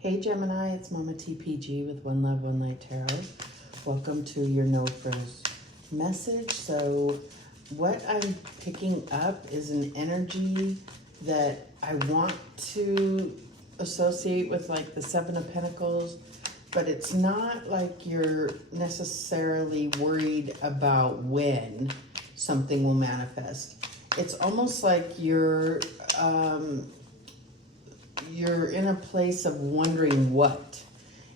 Hey Gemini, it's Mama TPG with One Love, One Light Tarot. Welcome to your No Frills message. So what I'm picking up is an energy that I want to associate with like the Seven of Pentacles, but it's not like you're necessarily worried about when something will manifest. It's almost like you're in a place of wondering what.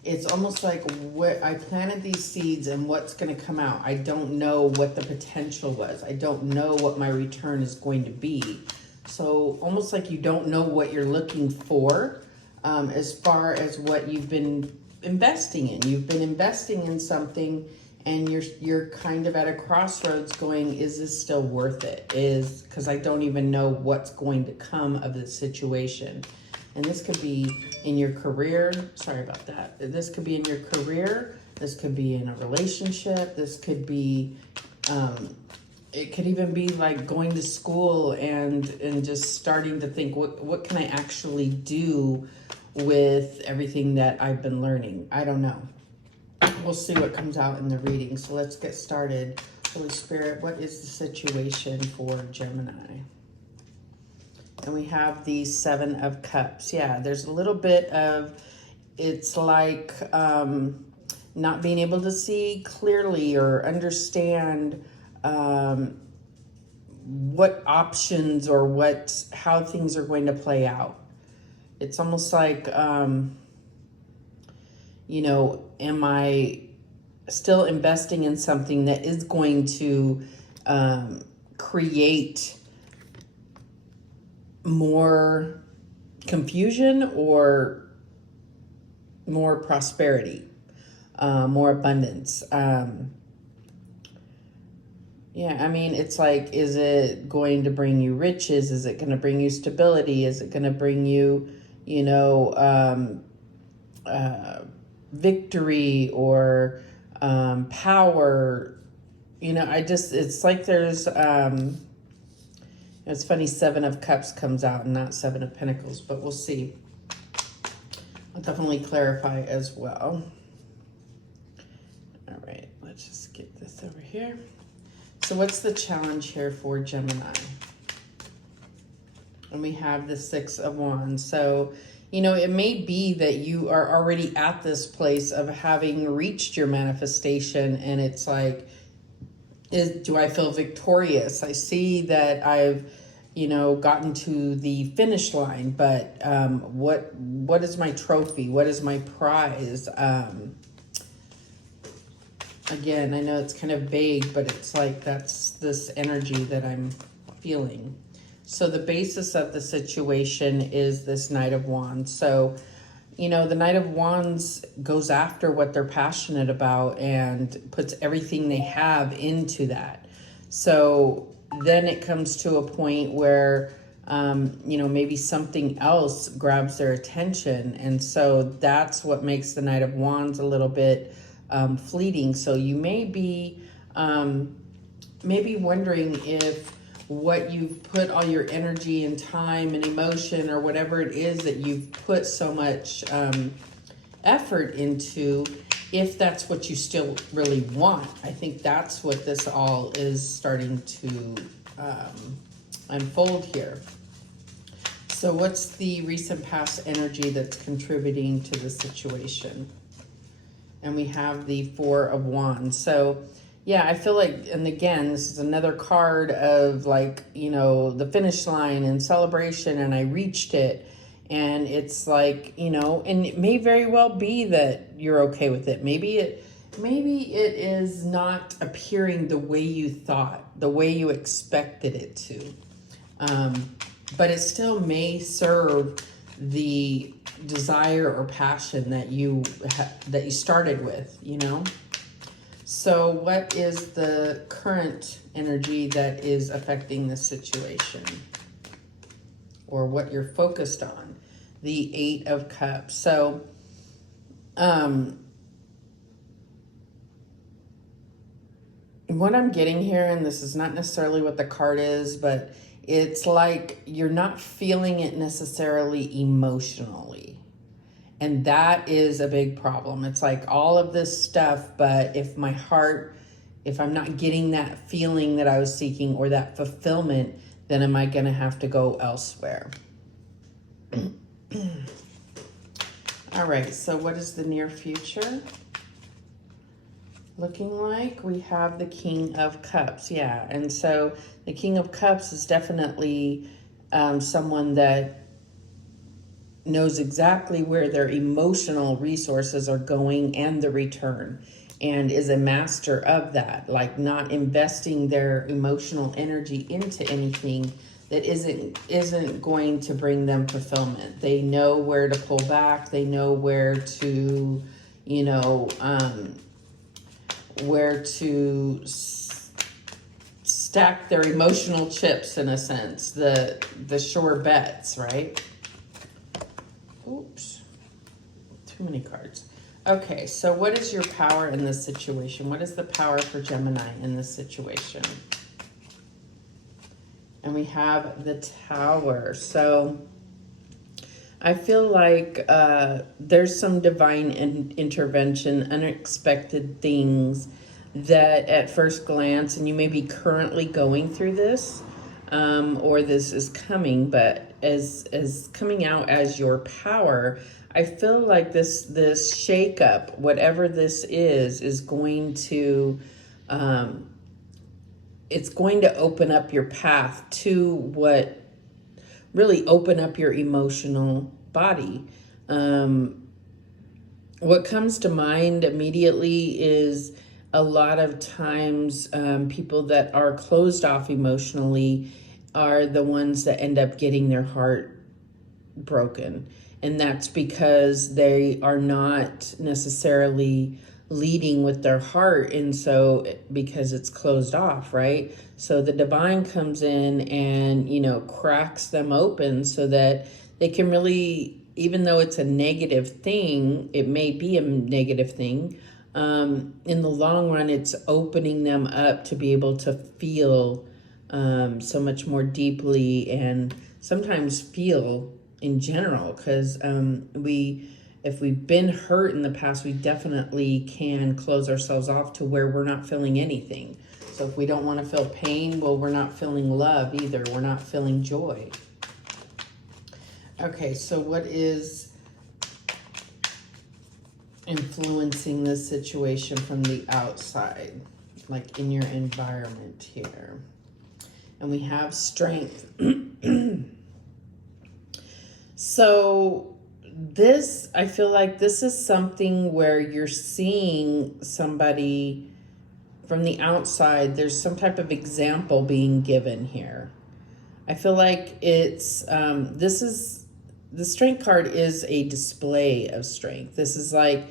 It's almost like what I planted these seeds and what's going to come out. I don't know what the potential was. I don't know what my return is going to be. So almost like you don't know what you're looking for as far as what you've been investing in. You've been investing in something and you're kind of at a crossroads going, is this still worth it? Because I don't even know what's going to come of this situation. And this could be in your career. Sorry about that. This could be in your career. This could be in a relationship. This could be, it could even be like going to school and just starting to think, what can I actually do with everything that I've been learning? I don't know. We'll see what comes out in the reading. So let's get started. Holy Spirit, what is the situation for Gemini? And we have the Seven of Cups. Yeah, there's a little bit of, it's like not being able to see clearly or understand what options or how things are going to play out. It's almost like, you know, am I still investing in something that is going to create more confusion or more prosperity, more abundance? Yeah, I mean, it's like, is it going to bring you riches? Is it going to bring you stability? Is it going to bring you, you know, victory or power? You know, it's like there's, it's funny, Seven of Cups comes out and not Seven of Pentacles, but we'll see. I'll definitely clarify as well. All right, let's just get this over here. So what's the challenge here for Gemini? And we have the Six of Wands. So, you know, it may be that you are already at this place of having reached your manifestation, and it's like, do I feel victorious? I see that I've, you know, gotten to the finish line, but what is my trophy? What is my prize? Again, I know it's kind of vague, but it's like that's this energy that I'm feeling. So the basis of the situation is this Knight of Wands. So, you know, the Knight of Wands goes after what they're passionate about and puts everything they have into that. So then it comes to a point where, you know, maybe something else grabs their attention. And so that's what makes the Knight of Wands a little bit fleeting. So you may be maybe wondering if what you've put all your energy and time and emotion or whatever it is that you've put so much effort into, if that's what you still really want. I think that's what this all is starting to unfold here. So what's the recent past energy that's contributing to the situation? And we have the Four of Wands. So yeah, I feel like, and again, this is another card of like, you know, the finish line and celebration, and I reached it. And it's like, you know, and it may very well be that you're okay with it. Maybe it is not appearing the way you thought, the way you expected it to. But it still may serve the desire or passion that you started with, you know? So what is the current energy that is affecting this situation? Or what you're focused on? The Eight of Cups. So, what I'm getting here, and this is not necessarily what the card is, but it's like you're not feeling it necessarily emotionally. And that is a big problem. It's like all of this stuff, but if my heart, if I'm not getting that feeling that I was seeking or that fulfillment, then am I going to have to go elsewhere? All right, so what is the near future looking like? We have the King of Cups, yeah. And so the King of Cups is definitely someone that knows exactly where their emotional resources are going and the return, and is a master of that, like not investing their emotional energy into anything that isn't going to bring them fulfillment. They know where to pull back. They know where to, you know, where to stack their emotional chips, in a sense, the sure bets, right? Oops, too many cards. Okay, so what is your power in this situation? What is the power for Gemini in this situation? And we have the Tower. So I feel like there's some divine intervention, unexpected things that at first glance, and you may be currently going through this, or this is coming, but as coming out as your power, I feel like this shakeup, whatever this is going to, it's going to open up your path to what really open up your emotional body. What comes to mind immediately is a lot of times people that are closed off emotionally are the ones that end up getting their heart broken. And that's because they are not necessarily leading with their heart. And so because it's closed off, right? So the divine comes in and, you know, cracks them open so that they can really, even though it's a negative thing, it may be a negative thing. In the long run, it's opening them up to be able to feel so much more deeply, and sometimes feel in general, because if we've been hurt in the past, we definitely can close ourselves off to where we're not feeling anything. So if we don't want to feel pain, well, we're not feeling love either. We're not feeling joy. Okay, so what is influencing this situation from the outside, like in your environment here? And we have Strength. So this, I feel like this is something where you're seeing somebody from the outside. There's some type of example being given here. I feel like it's, the Strength card is a display of strength. This is like,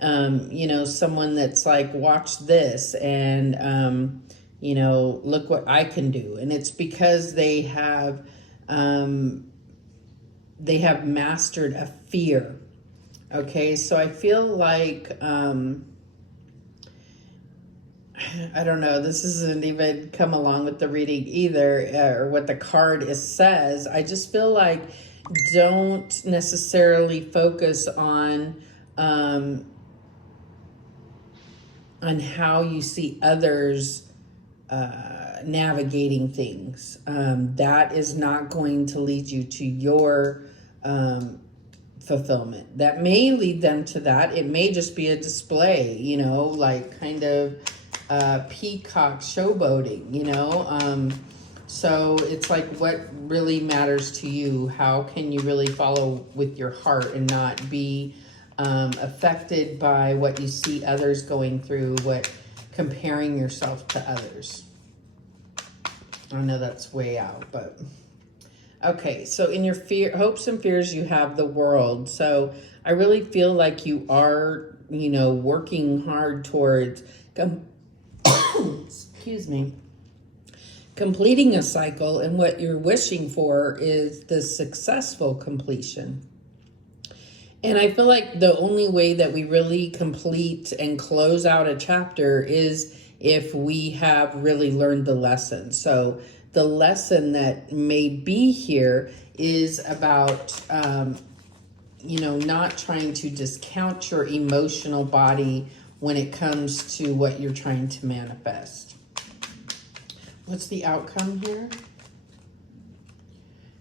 you know, someone that's like, watch this, and, you know, look what I can do. And it's because they have mastered a fear. Okay, so I feel like, I don't know, this doesn't even come along with the reading either, or what the card says. I just feel like don't necessarily focus on how you see others navigating things. That is not going to lead you to your fulfillment. That may lead them to that. It may just be a display, you know, like kind of peacock showboating, you know. So it's like, what really matters to you? How can you really follow with your heart and not be affected by what you see others going through, comparing yourself to others? I know that's way out, but okay. So in your hopes and fears, you have the World. So I really feel like you are, you know, working hard towards, excuse me, completing a cycle, and what you're wishing for is the successful completion. And I feel like the only way that we really complete and close out a chapter is if we have really learned the lesson. So the lesson that may be here is about you know, not trying to discount your emotional body when it comes to what you're trying to manifest. What's the outcome here?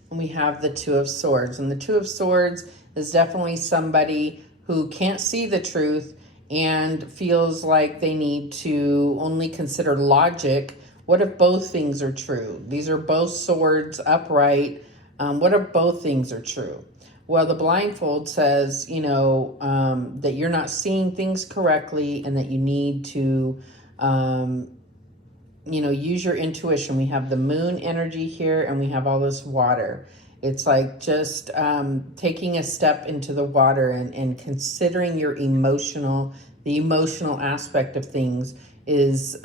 And we have the Two of Swords. And the Two of Swords is definitely somebody who can't see the truth and feels like they need to only consider logic. What if both things are true? These are both swords upright. What if both things are true? Well, the blindfold says, you know, that you're not seeing things correctly and that you need to, you know, use your intuition. We have the moon energy here and we have all this water. It's like just taking a step into the water and considering your the emotional aspect of things is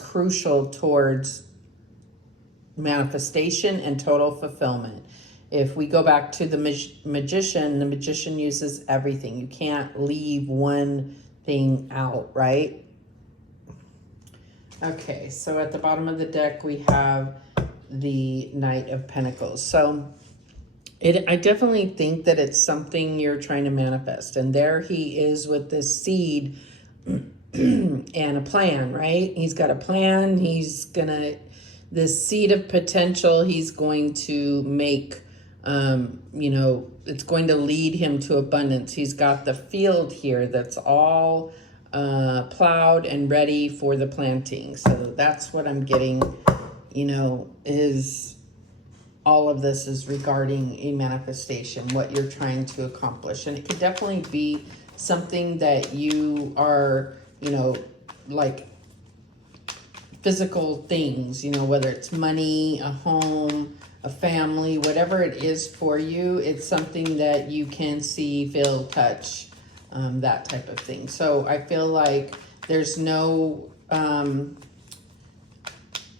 crucial towards manifestation and total fulfillment. If we go back to the magician, the magician uses everything. You can't leave one thing out, right? Okay, so at the bottom of the deck, we have the Knight of Pentacles. So I definitely think that it's something you're trying to manifest. And there he is with this seed and a plan, right? He's got a plan. This seed of potential, he's going to make, you know, it's going to lead him to abundance. He's got the field here that's all plowed and ready for the planting. So that's what I'm getting, you know, is all of this is regarding a manifestation, what you're trying to accomplish. And it could definitely be something that you are, you know, like physical things, you know, whether it's money, a home, a family, whatever it is for you, it's something that you can see, feel, touch, that type of thing. So I feel like there's no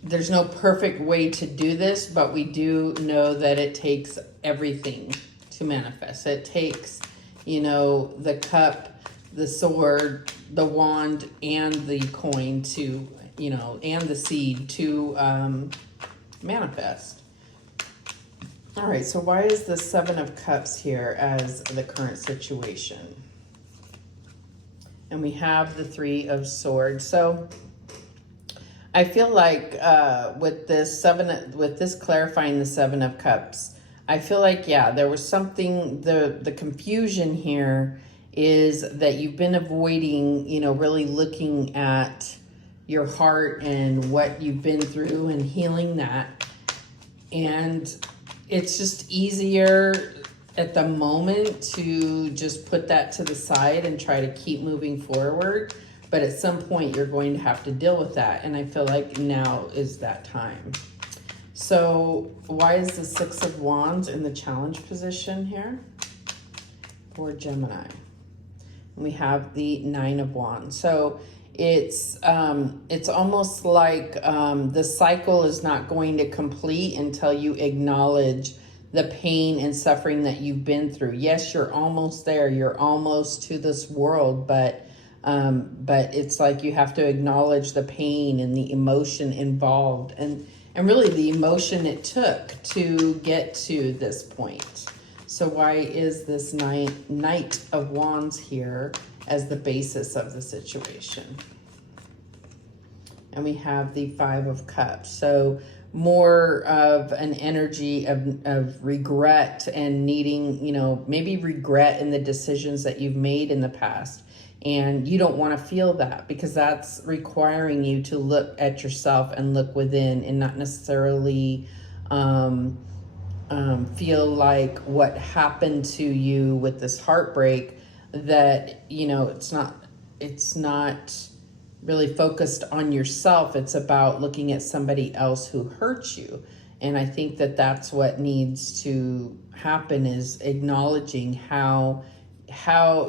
perfect way to do this, but we do know that it takes everything to manifest. It takes, you know, the cup, the sword, the wand, and the coin to, you know, and the seed to manifest. All right, so why is the Seven of Cups here as the current situation? And we have the Three of Swords. So I feel like with this clarifying the Seven of Cups, I feel like, yeah, there was something, the confusion here is that you've been avoiding, you know, really looking at your heart and what you've been through and healing that. And it's just easier at the moment to just put that to the side and try to keep moving forward. But at some point, you're going to have to deal with that. And I feel like now is that time. So why is the Six of Wands in the challenge position here for Gemini? And we have the Nine of Wands. So it's almost like the cycle is not going to complete until you acknowledge the pain and suffering that you've been through. Yes, you're almost there. You're almost to this world, but it's like you have to acknowledge the pain and the emotion involved and really the emotion it took to get to this point. So why is this Knight of Wands here as the basis of the situation? And we have the Five of Cups. So more of an energy of regret and needing, you know, maybe regret in the decisions that you've made in the past. And you don't want to feel that because that's requiring you to look at yourself and look within and not necessarily feel like what happened to you with this heartbreak, that, you know, it's not really focused on yourself. It's about looking at somebody else who hurt you. And I think that that's what needs to happen, is acknowledging how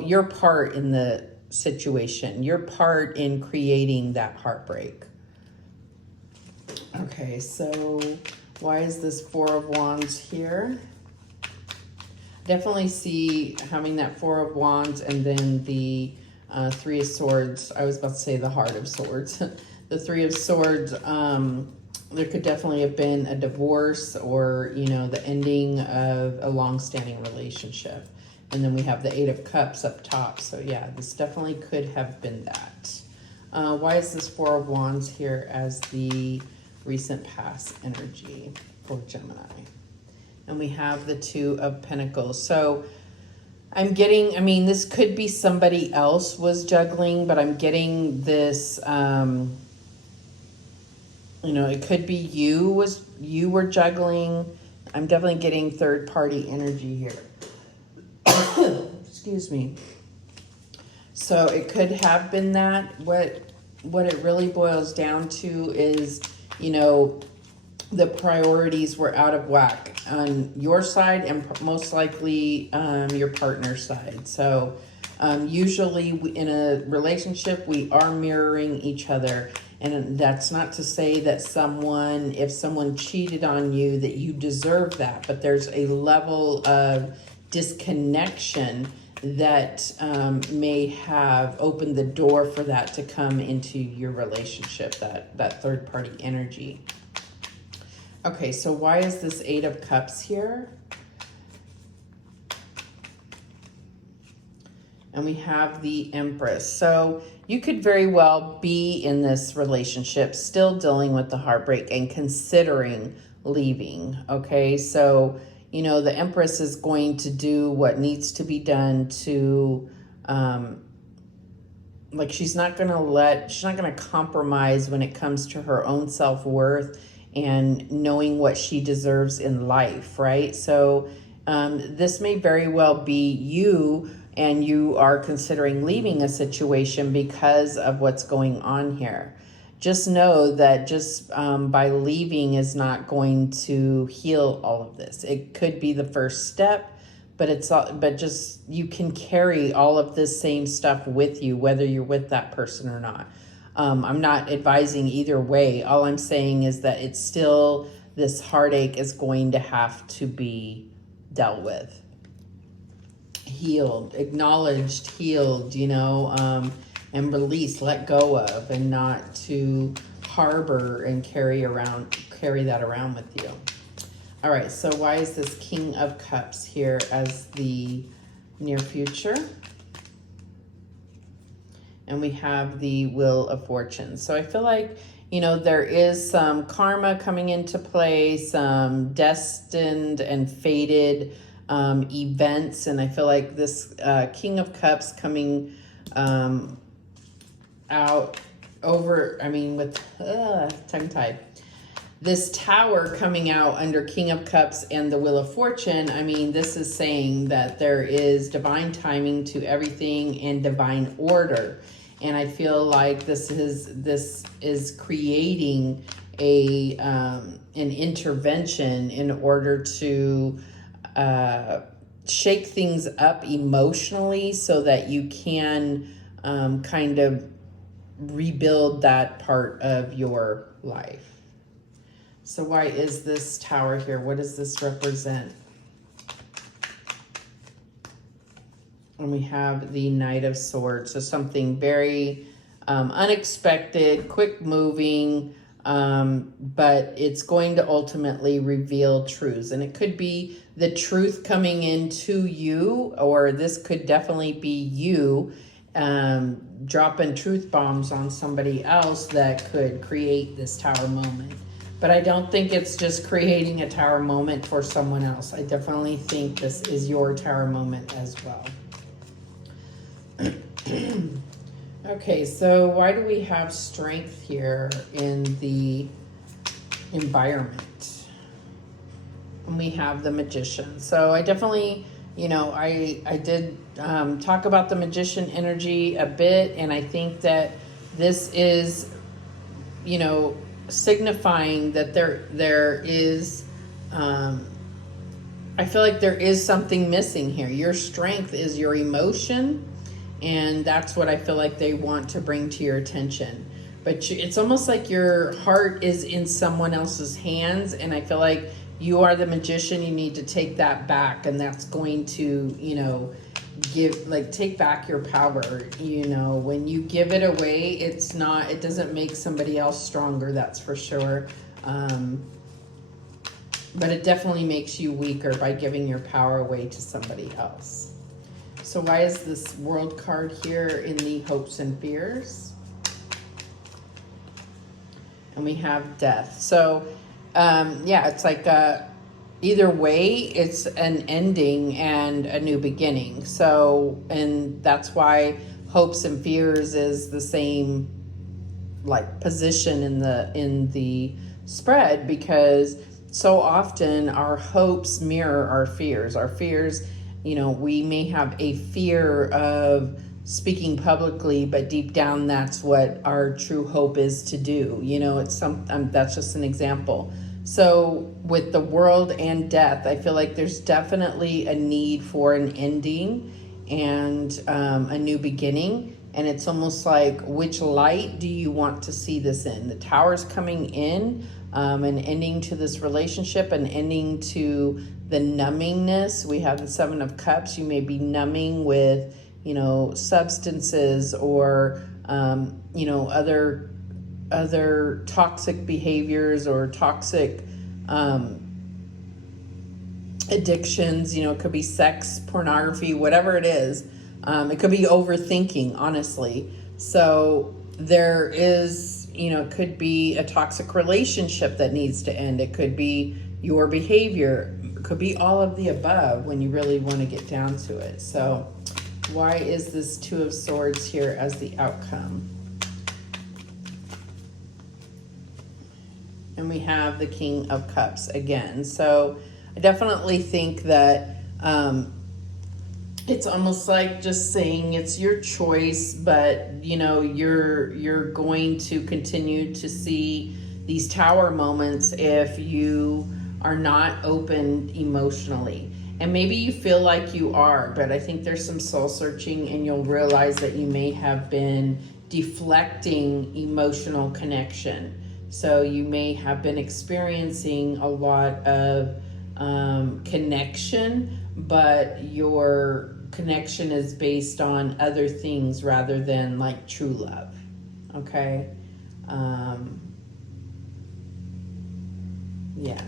your part in the situation, your part in creating that heartbreak. Okay, so why is this Four of Wands here? Definitely see having that Four of Wands and then the Three of Swords. I was about to say the Heart of Swords. The Three of Swords there could definitely have been a divorce or, you know, the ending of a long-standing relationship. And then we have the Eight of Cups up top. So yeah, this definitely could have been that. Why is this Four of Wands here as the recent past energy for Gemini? And we have the Two of Pentacles. So I'm getting, I mean, this could be somebody else was juggling, but I'm getting this, you know, it could be you were juggling. I'm definitely getting third party energy here. Excuse me. So it could have been that. What it really boils down to is, you know, the priorities were out of whack on your side and most likely your partner's side. So usually in a relationship, we are mirroring each other. And that's not to say that if someone cheated on you, that you deserve that. But there's a level of disconnection that may have opened the door for that to come into your relationship, that third party energy. Okay, so why is this Eight of Cups here? And we have the Empress. So you could very well be in this relationship still dealing with the heartbreak and considering leaving. Okay, so you know the Empress is going to do what needs to be done to like she's not going to compromise when it comes to her own self-worth and knowing what she deserves in life, right? So this may very well be you, and you are considering leaving a situation because of what's going on here. Just know that just by leaving is not going to heal all of this. It could be the first step, but just you can carry all of this same stuff with you, whether you're with that person or not. I'm not advising either way. All I'm saying is that it's still, this heartache is going to have to be dealt with. Healed, acknowledged, healed, you know, and released, let go of, and not to harbor and carry that around with you. All right, so why is this King of Cups here as the near future? And we have the Wheel of Fortune. So I feel like, you know, there is some karma coming into play, some destined and fated events. And I feel like this King of Cups coming out over, I mean, with tongue-tied. This Tower coming out under King of Cups and the Wheel of Fortune, I mean, this is saying that there is divine timing to everything and divine order. And I feel like this is creating an intervention in order to shake things up emotionally so that you can kind of rebuild that part of your life. So why is this Tower here? What does this represent? And we have the Knight of Swords. So something very unexpected, quick moving, but it's going to ultimately reveal truths. And it could be the truth coming into you, or this could definitely be you dropping truth bombs on somebody else that could create this Tower moment. But I don't think it's just creating a Tower moment for someone else. I definitely think this is your Tower moment as well. Okay, so why do we have Strength here in the environment? And we have the Magician. So I definitely, you know, I did talk about the Magician energy a bit, and I think that this is, you know, signifying that there is, I feel like there is something missing here. Your strength is your emotion, and that's what I feel like they want to bring to your attention. But it's almost like your heart is in someone else's hands, and I feel like you are the Magician. You need to take that back, and that's going to, you know, take back your power. You know, when you give it away, it doesn't make somebody else stronger, that's for sure. But it definitely makes you weaker by giving your power away to somebody else. So why is this World card here in the hopes and fears? And we have death. So, yeah, it's like either way, it's an ending and a new beginning. So, and that's why hopes and fears is the same like position in the spread, because so often our hopes mirror our fears. Our fears, you know, we may have a fear of speaking publicly, but deep down that's what our true hope is to do. You know, it's that's just an example. So with the world and death, I feel like there's definitely a need for an ending and a new beginning. And it's almost like, which light do you want to see this in? The Tower's coming in, an ending to this relationship, an ending to the numbingness. We have the Seven of Cups. You may be numbing with, you know, substances or, you know, other toxic behaviors or toxic addictions. You know, it could be sex, pornography, whatever it is. It could be overthinking, honestly. So there is, you know, it could be a toxic relationship that needs to end. It could be your behavior. It could be all of the above when you really want to get down to it. So why is this Two of Swords here as the outcome? And we have the King of Cups again. So I definitely think that it's almost like just saying it's your choice, but you know, you're going to continue to see these Tower moments if you are not open emotionally. And maybe you feel like you are, but I think there's some soul searching and you'll realize that you may have been deflecting emotional connection. So you may have been experiencing a lot of connection, but your connection is based on other things rather than like true love. Okay. Yeah.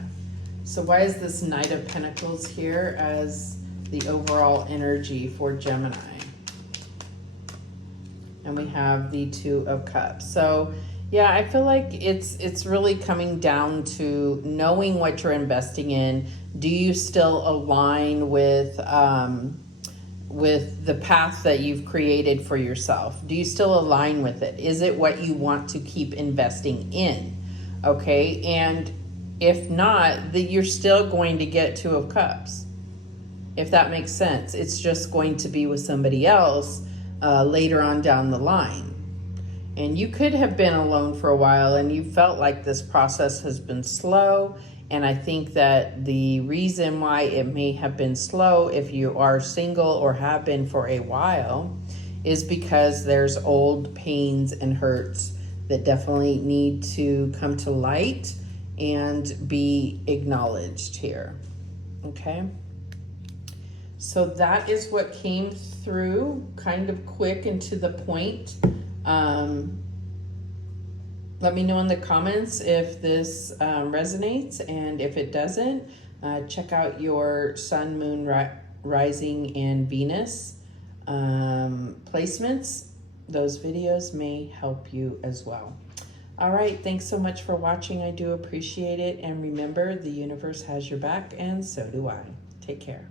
So why is this Knight of Pentacles here as the overall energy for Gemini? And we have the Two of Cups. So yeah, I feel like it's really coming down to knowing what you're investing in. Do you still align with the path that you've created for yourself? Do you still align with it? Is it what you want to keep investing in? Okay, and if not, then you're still going to get Two of Cups. If that makes sense. It's just going to be with somebody else later on down the line. And you could have been alone for a while and you felt like this process has been slow. And I think that the reason why it may have been slow, if you are single or have been for a while, is because there's old pains and hurts that definitely need to come to light and be acknowledged here. Okay. So that is what came through, kind of quick and to the point. Let me know in the comments if this resonates, and if it doesn't, check out your Sun, Moon, Rising, and Venus placements. Those videos may help you as well. All right, thanks so much for watching. I do appreciate it. And remember, the universe has your back, and so do I. Take care.